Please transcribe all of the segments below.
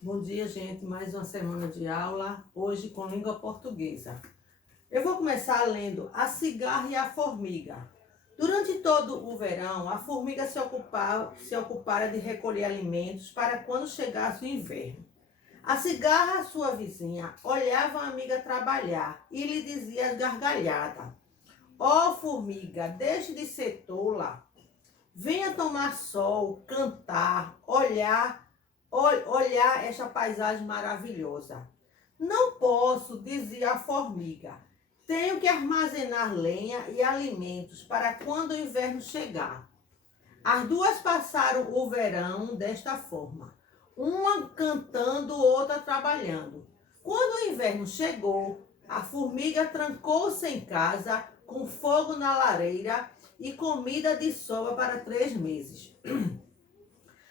Bom dia, gente. Mais uma semana de aula, hoje com língua portuguesa. Eu vou começar lendo A Cigarra e a Formiga. Durante todo o verão, a formiga se ocupara de recolher alimentos para quando chegasse o inverno. A cigarra, sua vizinha, olhava a amiga trabalhar e lhe dizia gargalhada: Ó formiga, deixe de ser tola. Venha tomar sol, cantar, olhar esta paisagem maravilhosa. Não posso, dizia a formiga. Tenho que armazenar lenha e alimentos para quando o inverno chegar. As duas passaram o verão desta forma, uma cantando, outra trabalhando. Quando o inverno chegou, a formiga trancou-se em casa com fogo na lareira e comida de sobra para 3 meses.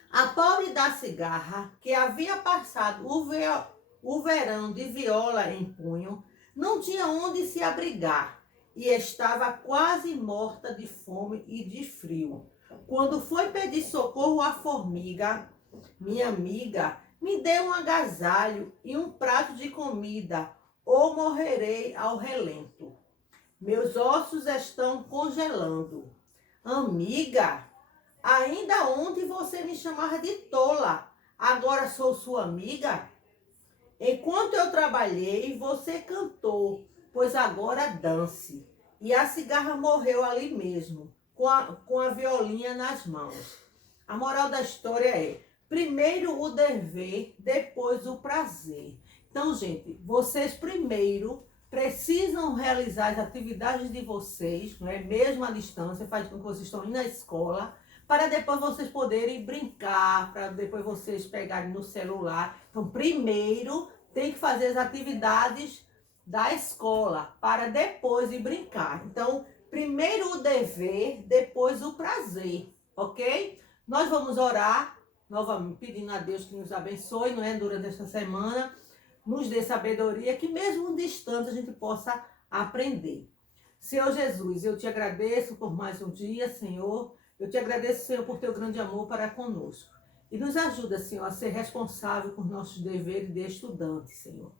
A pobre da cigarra, que havia passado o verão de viola em punho, não tinha onde se abrigar e estava quase morta de fome e de frio. Quando foi pedir socorro à formiga, minha amiga, me dê um agasalho e um prato de comida, ou morrerei ao relento. Meus ossos estão congelando. Amiga, ainda ontem você me chamava de tola. Agora sou sua amiga? Enquanto eu trabalhei, você cantou, pois agora dance. E a cigarra morreu ali mesmo, com a violinha nas mãos. A moral da história é: primeiro o dever, depois o prazer. Então, gente, vocês primeiro precisam realizar as atividades de vocês, não é? Mesmo à distância, faz com que vocês estão indo na escola, para depois vocês poderem brincar, para depois vocês pegarem no celular. Então, primeiro tem que fazer as atividades da escola, para depois ir brincar. Então, primeiro o dever, depois o prazer, ok? Nós vamos orar, novamente pedindo a Deus que nos abençoe, não é? Durante esta semana, nos dê sabedoria, que mesmo distante a gente possa aprender. Senhor Jesus, eu te agradeço por mais um dia, Senhor. Eu te agradeço, Senhor, por teu grande amor para conosco. E nos ajuda, Senhor, a ser responsável por nossos deveres de estudante, Senhor.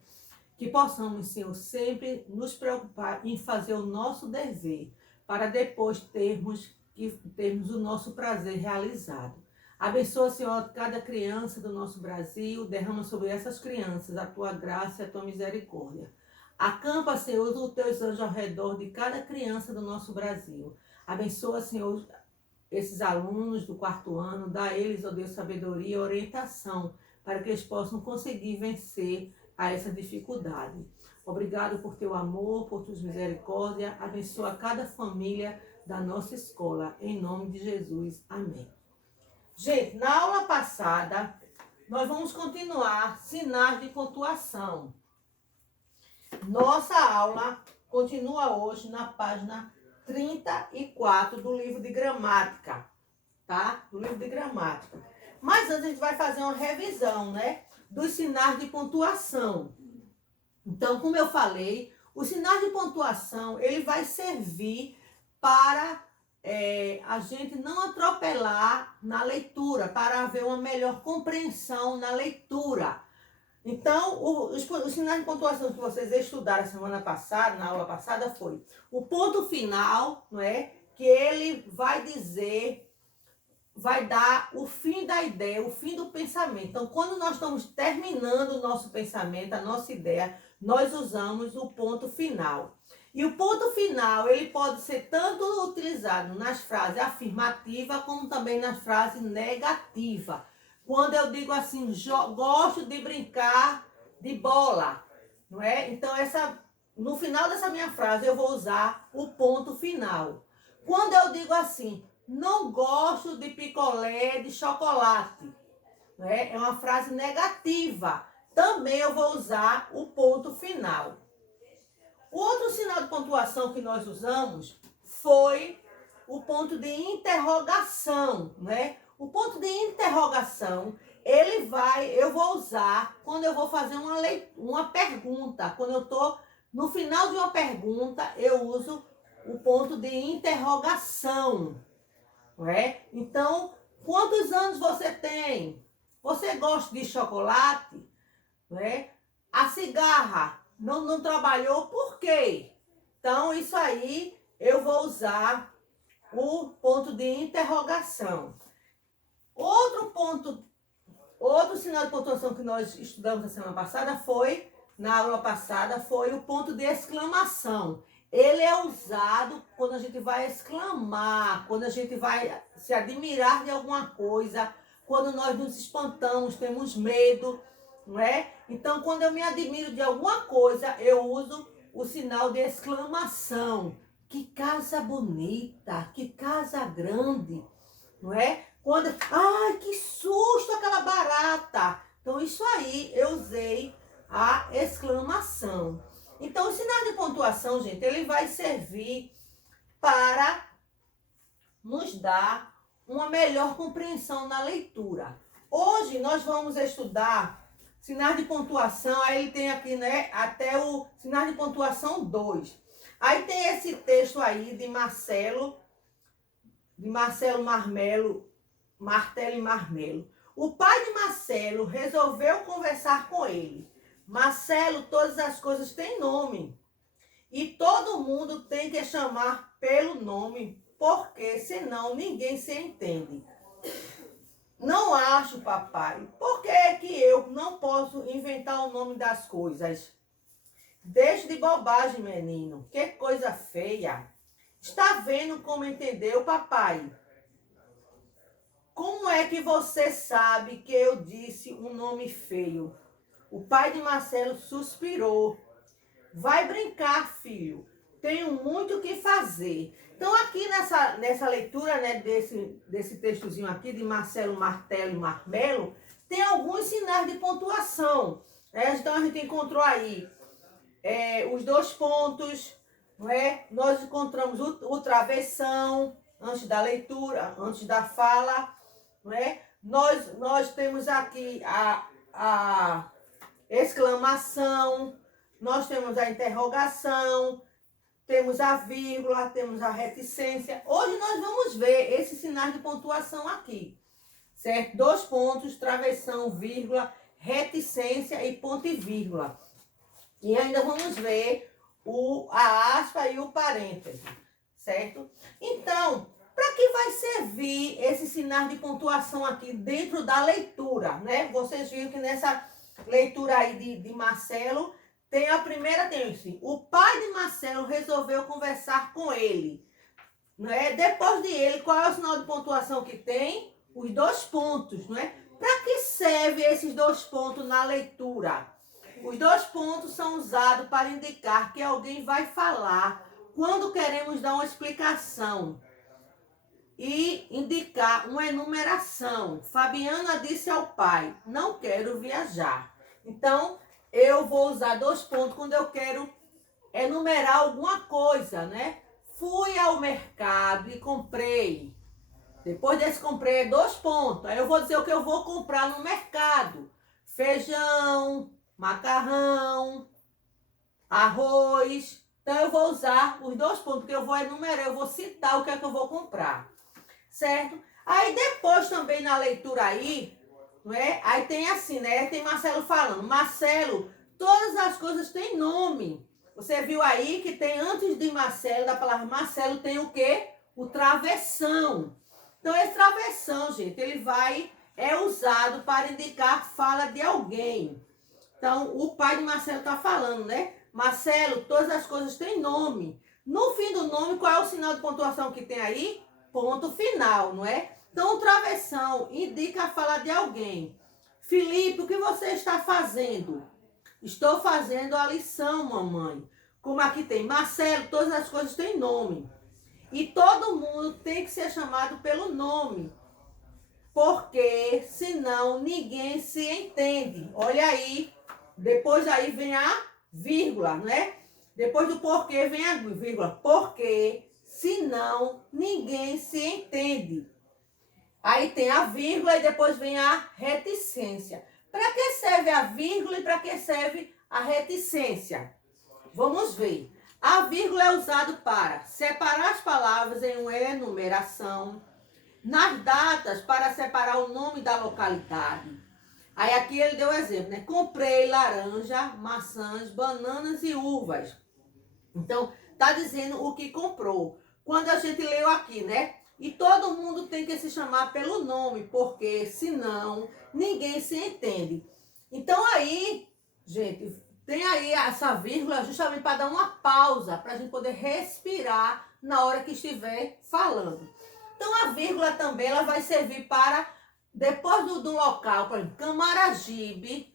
Que possamos, Senhor, sempre nos preocupar em fazer o nosso dever, para depois termos o nosso prazer realizado. Abençoa, Senhor, cada criança do nosso Brasil, derrama sobre essas crianças a tua graça e a tua misericórdia. Acampa, Senhor, os teus anjos ao redor de cada criança do nosso Brasil. Abençoa, Senhor, esses alunos do 4º ano, dá a eles, ó Deus, sabedoria e orientação, para que eles possam conseguir vencer a essa dificuldade. Obrigado por teu amor, por tua misericórdia. Abençoa cada família da nossa escola, em nome de Jesus. Amém. Gente, na aula passada, nós vamos continuar sinais de pontuação. Nossa aula continua hoje na página 34 do livro de gramática, tá? Do livro de gramática. Mas antes a gente vai fazer uma revisão, né? Dos sinais de pontuação. Então, como eu falei, o sinal de pontuação, ele vai servir para a gente não atropelar na leitura, para haver uma melhor compreensão na leitura. Então, os sinais de pontuação que vocês estudaram a semana passada, na aula passada, foi o ponto final, não é? Que ele vai dizer, vai dar o fim da ideia, o fim do pensamento. Então, quando nós estamos terminando o nosso pensamento, a nossa ideia, nós usamos o ponto final. E o ponto final, ele pode ser tanto utilizado nas frases afirmativas, como também nas frases negativas. Quando eu digo assim, gosto de brincar de bola, não é? Então, no final dessa minha frase, eu vou usar o ponto final. Quando eu digo assim, não gosto de picolé de chocolate, não é? É uma frase negativa. Também eu vou usar o ponto final. O outro sinal de pontuação que nós usamos foi o ponto de interrogação, né? O ponto de interrogação, eu vou usar quando eu vou fazer uma pergunta. Quando eu estou no final de uma pergunta, eu uso o ponto de interrogação, não é? Então, quantos anos você tem? Você gosta de chocolate? né? A cigarra não trabalhou, por quê? Então, isso aí eu vou usar o ponto de interrogação. Outro sinal de pontuação que nós estudamos na semana passada na aula passada, foi o ponto de exclamação. Ele é usado quando a gente vai exclamar, quando a gente vai se admirar de alguma coisa, quando nós nos espantamos, temos medo, não é? Então, quando eu me admiro de alguma coisa, eu uso o sinal de exclamação. Que casa bonita, que casa grande, não é? Quando, ai, que susto aquela barata. Então, isso aí eu usei a exclamação. Então, o sinal de pontuação, gente, ele vai servir para nos dar uma melhor compreensão na leitura. Hoje nós vamos estudar sinais de pontuação, aí ele tem aqui, né, até o sinal de pontuação 2. Aí tem esse texto aí de Martelo e Marmelo. O pai de Marcelo resolveu conversar com ele. Marcelo, todas as coisas têm nome. E todo mundo tem que chamar pelo nome, porque senão ninguém se entende. Não acho, papai. Por que é que eu não posso inventar o nome das coisas? Deixe de bobagem, menino. Que coisa feia. Está vendo como entendeu, papai? Como é que você sabe que eu disse um nome feio? O pai de Marcelo suspirou. Vai brincar, filho. Tenho muito o que fazer. Então, aqui nessa leitura, né, desse textozinho aqui de Marcelo, Martelo e Marmelo, tem alguns sinais de pontuação. Então, a gente encontrou aí os 2 pontos, não é? Nós encontramos o travessão antes da leitura, antes da fala, não é? Nós temos aqui a exclamação, nós temos a interrogação, temos a vírgula, temos a reticência. Hoje nós vamos ver esses sinais de pontuação aqui, certo? 2 pontos, travessão, vírgula, reticência e ponto e vírgula. E ainda vamos ver a aspa e o parêntese, certo? Então, para que vai servir esse sinal de pontuação aqui dentro da leitura, né? Vocês viram que nessa leitura aí de Marcelo, tem a primeira, tem assim, o pai de Marcelo resolveu conversar com ele, não é? Depois de ele, qual é o sinal de pontuação que tem? Os 2 pontos, não é? Para que serve esses 2 pontos na leitura? Os 2 pontos são usados para indicar que alguém vai falar quando queremos dar uma explicação e indicar uma enumeração. Fabiana disse ao pai, não quero viajar. Então, eu vou usar 2 pontos quando eu quero enumerar alguma coisa, né? Fui ao mercado e comprei. Depois desse comprei 2 pontos. Aí eu vou dizer o que eu vou comprar no mercado. Feijão, macarrão, arroz. Então, eu vou usar os 2 pontos, porque eu vou enumerar, eu vou citar o que é que eu vou comprar. Certo? Aí depois também na leitura aí, não é? Aí tem assim, né? Tem Marcelo falando. Marcelo, todas as coisas têm nome. Você viu aí que tem antes de Marcelo, da palavra Marcelo, tem o quê? O travessão. Então, esse travessão, gente, ele é usado para indicar fala de alguém. Então, o pai de Marcelo está falando, né? Marcelo, todas as coisas têm nome. No fim do nome, qual é o sinal de pontuação que tem aí? Ponto final, não é? Então, o travessão indica a fala de alguém. Felipe, o que você está fazendo? Estou fazendo a lição, mamãe. Como aqui tem Marcelo, todas as coisas têm nome. E todo mundo tem que ser chamado pelo nome. Porque senão ninguém se entende. Olha aí. Depois aí vem a vírgula, não é? Depois do porquê vem a vírgula. Porque senão ninguém se entende. Aí tem a vírgula e depois vem a reticência. Para que serve a vírgula e para que serve a reticência? Vamos ver. A vírgula é usada para separar as palavras em uma enumeração, nas datas para separar o nome da localidade. Aí aqui ele deu exemplo, né? Comprei laranja, maçãs, bananas e uvas. Então, tá dizendo o que comprou. Quando a gente leu aqui, né? E todo mundo tem que se chamar pelo nome, porque senão ninguém se entende. Então aí, gente, tem aí essa vírgula justamente para dar uma pausa, para a gente poder respirar na hora que estiver falando. Então a vírgula também ela vai servir para, depois do local, por exemplo, Camaragibe,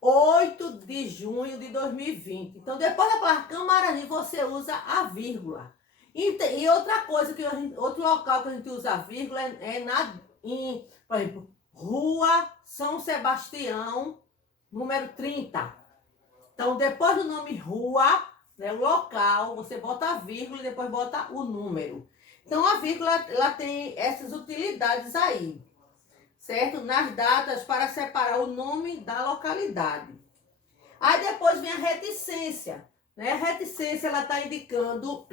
8 de junho de 2020. Então, depois da palavra Camaragibe, você usa a vírgula. E outra coisa, outro local que a gente usa a vírgula por exemplo, Rua São Sebastião, número 30. Então, depois do nome rua, né, o local, você bota a vírgula e depois bota o número. Então, a vírgula, ela tem essas utilidades aí, certo? Nas datas para separar o nome da localidade. Aí depois vem a reticência, né? A reticência, ela está indicando,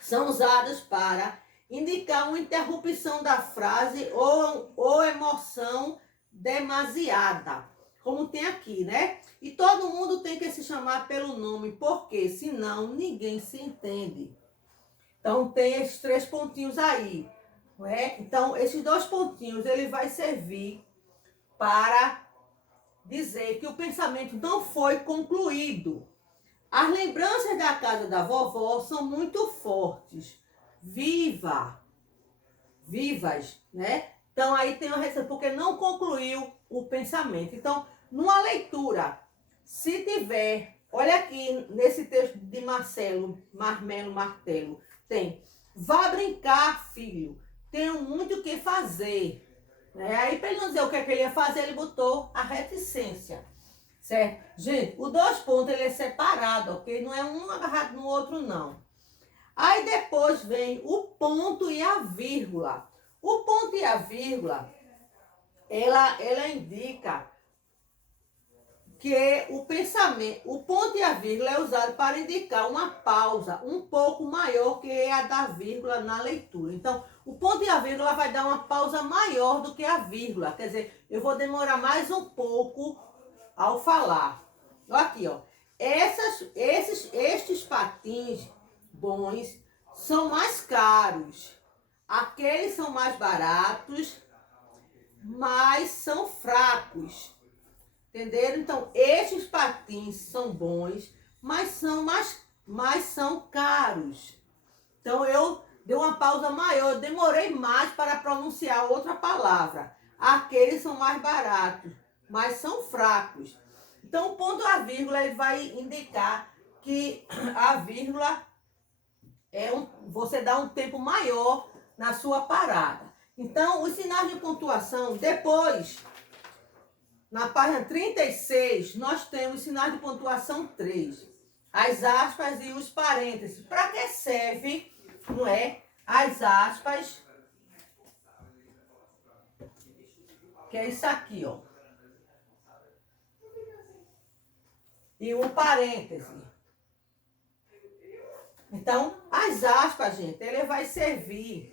são usadas para indicar uma interrupção da frase ou emoção demasiada, como tem aqui, né? E todo mundo tem que se chamar pelo nome, porque senão ninguém se entende. Então tem esses 3 pontinhos aí. Então, esses 2 pontinhos, ele vai servir para dizer que o pensamento não foi concluído. As lembranças da casa da vovó são muito fortes. Vivas, né? Então, aí tem uma resposta, porque não concluiu o pensamento. Então, numa leitura, se tiver, olha aqui nesse texto de Marmelo Martelo, tem: vá brincar, filho. Tenho muito o que fazer. Aí, para ele não dizer o que é que ele ia fazer, ele botou a reticência. Certo? Gente, o 2 pontos ele é separado, ok? Não é um agarrado no outro, não. Aí depois vem o ponto e a vírgula. O ponto e a vírgula, ela indica que o pensamento, o ponto e a vírgula é usado para indicar uma pausa um pouco maior que a da vírgula na leitura. Então, o ponto e a vírgula vai dar uma pausa maior do que a vírgula. Quer dizer, eu vou demorar mais um pouco ao falar. Aqui, ó. Estes patins bons são mais caros. Aqueles são mais baratos, mas são fracos. Entenderam? Então, estes patins são bons, mas são caros. Então, eu dei uma pausa maior, eu demorei mais para pronunciar outra palavra. Aqueles são mais baratos, mas são fracos. Então, o ponto a vírgula ele vai indicar que a vírgula você dá um tempo maior na sua parada. Então, os sinais de pontuação, depois, na página 36, nós temos sinais de pontuação 3. As aspas e os parênteses. Para que serve, não é? As aspas, que é isso aqui, ó. E o parêntese. Então, as aspas, gente, ele vai servir.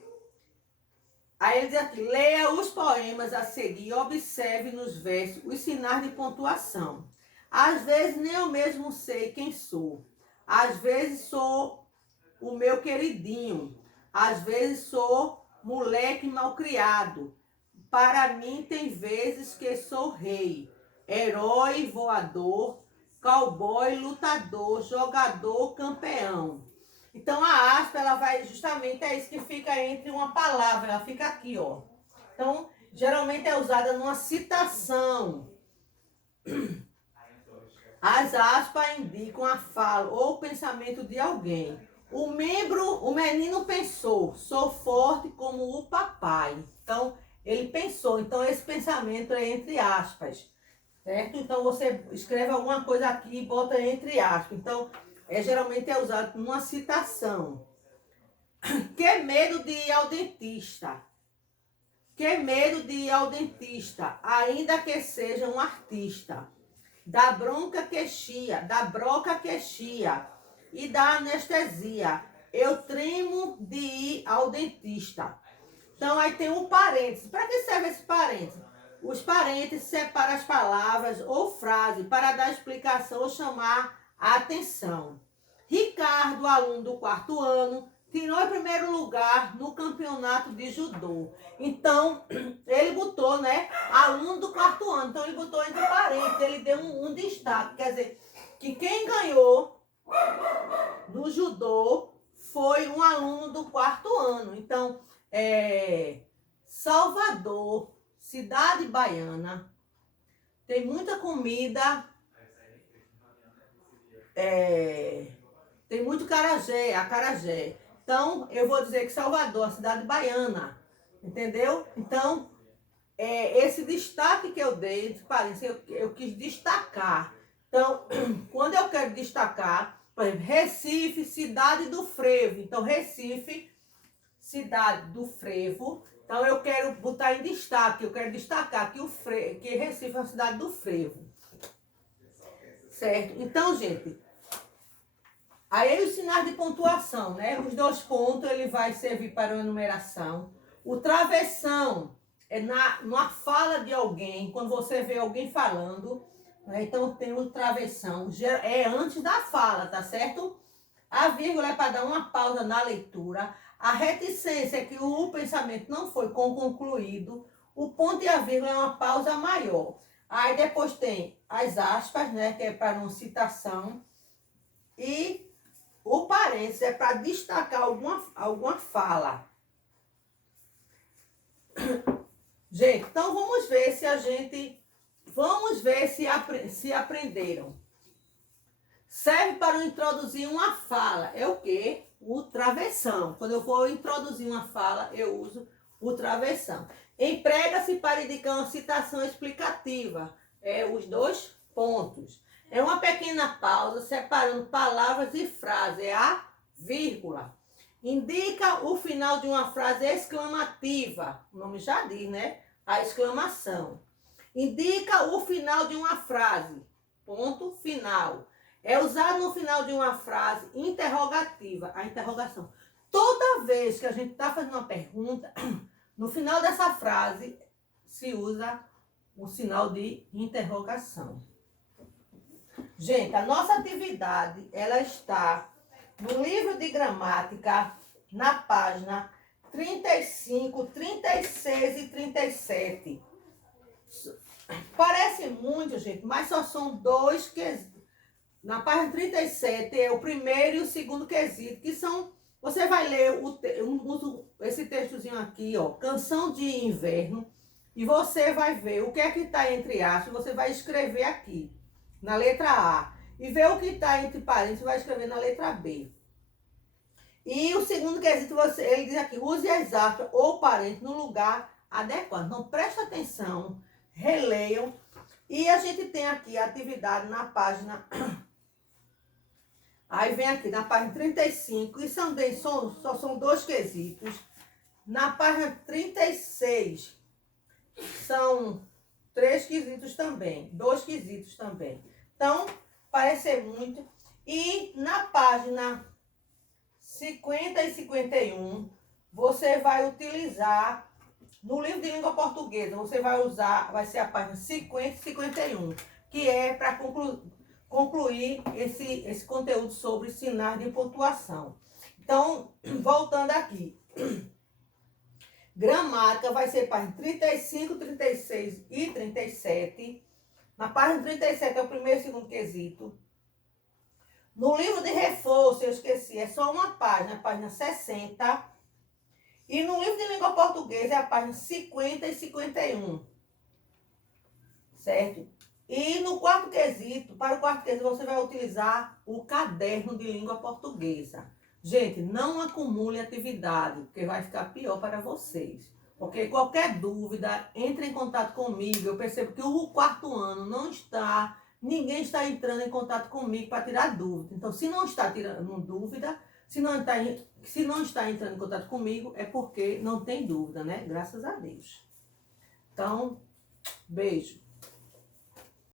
Aí ele diz aqui: leia os poemas a seguir, observe nos versos os sinais de pontuação. Às vezes nem eu mesmo sei quem sou. Às vezes sou o meu queridinho. Às vezes sou moleque malcriado. Para mim tem vezes que sou rei, herói voador, cowboy lutador, jogador campeão. Então, a aspa, ela vai justamente, é isso que fica entre uma palavra, ela fica aqui, ó. Então, geralmente é usada numa citação. As aspas indicam a fala ou o pensamento de alguém. O menino pensou, sou forte como o papai. Então, ele pensou. Então, esse pensamento é entre aspas, certo? Então, você escreve alguma coisa aqui e bota entre aspas. Então, geralmente é usado numa citação. Que medo de ir ao dentista. Que medo de ir ao dentista, ainda que seja um artista. Da broca que chia e da anestesia. Eu tremo de ir ao dentista. Então, aí tem um parênteses. Para que serve esse parênteses? Os parentes separam as palavras ou frases para dar explicação ou chamar a atenção. Ricardo, aluno do 4º ano, tirou em primeiro lugar no campeonato de judô. Então, ele botou, né, aluno do 4º ano. Então, ele botou entre parênteses, ele deu um destaque. Quer dizer, que quem ganhou no judô foi um aluno do 4º ano. Então, Salvador, cidade baiana, tem muita comida, tem muito acarajé. Então, eu vou dizer que Salvador, a cidade baiana, entendeu? Então, esse destaque que eu dei, eu quis destacar. Então, quando eu quero destacar, por exemplo, Recife, cidade do frevo. Então, Recife, cidade do frevo. Então, eu quero botar em destaque, eu quero destacar que Recife é a cidade do frevo. Certo? Então, gente, aí os sinais de pontuação, né? Os 2 pontos, ele vai servir para uma enumeração. O travessão é numa fala de alguém, quando você vê alguém falando, né? Então tem o travessão, é antes da fala, tá certo? A vírgula é para dar uma pausa na leitura. A reticência é que o pensamento não foi concluído. O ponto e a vírgula é uma pausa maior. Aí depois tem as aspas, né? Que é para uma citação. E o parênteses é para destacar alguma fala. Gente, então vamos ver se aprenderam. Serve para introduzir uma fala. É o quê? O travessão. Quando eu for introduzir uma fala, eu uso o travessão. Emprega-se para indicar uma citação explicativa. Os 2 pontos. É uma pequena pausa separando palavras e frases. É a vírgula. Indica o final de uma frase exclamativa. O nome já diz, né? A exclamação. Indica o final de uma frase. Ponto final. É usado no final de uma frase interrogativa. A interrogação. Toda vez que a gente está fazendo uma pergunta, no final dessa frase se usa o sinal de interrogação. Gente, a nossa atividade, ela está no livro de gramática, na página 35, 36 e 37. Parece muito, gente, mas só são 2 quesitos. Na página 37 é o primeiro e o segundo quesito, que são... Você vai ler esse textozinho aqui, ó, Canção de Inverno, e você vai ver o que é que está entre aspas, você vai escrever aqui, na letra A. E ver o que está entre parênteses, você vai escrever na letra B. E o segundo quesito, ele diz aqui, use as aspas ou parênteses no lugar adequado. Então, presta atenção, releiam. E a gente tem aqui a atividade na página... Aí vem aqui na página 35, e só são 2 quesitos. Na página 36, são 3 quesitos também, 2 quesitos também. Então, parece ser muito. E na página 50 e 51, você vai utilizar, no livro de língua portuguesa, você vai usar, vai ser a página 50 e 51, que é para concluir esse conteúdo sobre sinais de pontuação. Então, voltando aqui. Gramática vai ser página 35, 36 e 37. Na página 37 é o primeiro e segundo quesito. No livro de reforço, eu esqueci, é só uma página, a página 60. E no livro de língua portuguesa é a página 50 e 51. Certo? E no quarto quesito, para o quarto quesito, você vai utilizar o caderno de língua portuguesa. Gente, não acumule atividade, porque vai ficar pior para vocês. Porque qualquer dúvida, entre em contato comigo. Eu percebo que o 4º ano não está, ninguém está entrando em contato comigo para tirar dúvida. Então, se não está tirando dúvida, se não está entrando em contato comigo, é porque não tem dúvida, né? Graças a Deus. Então, beijo.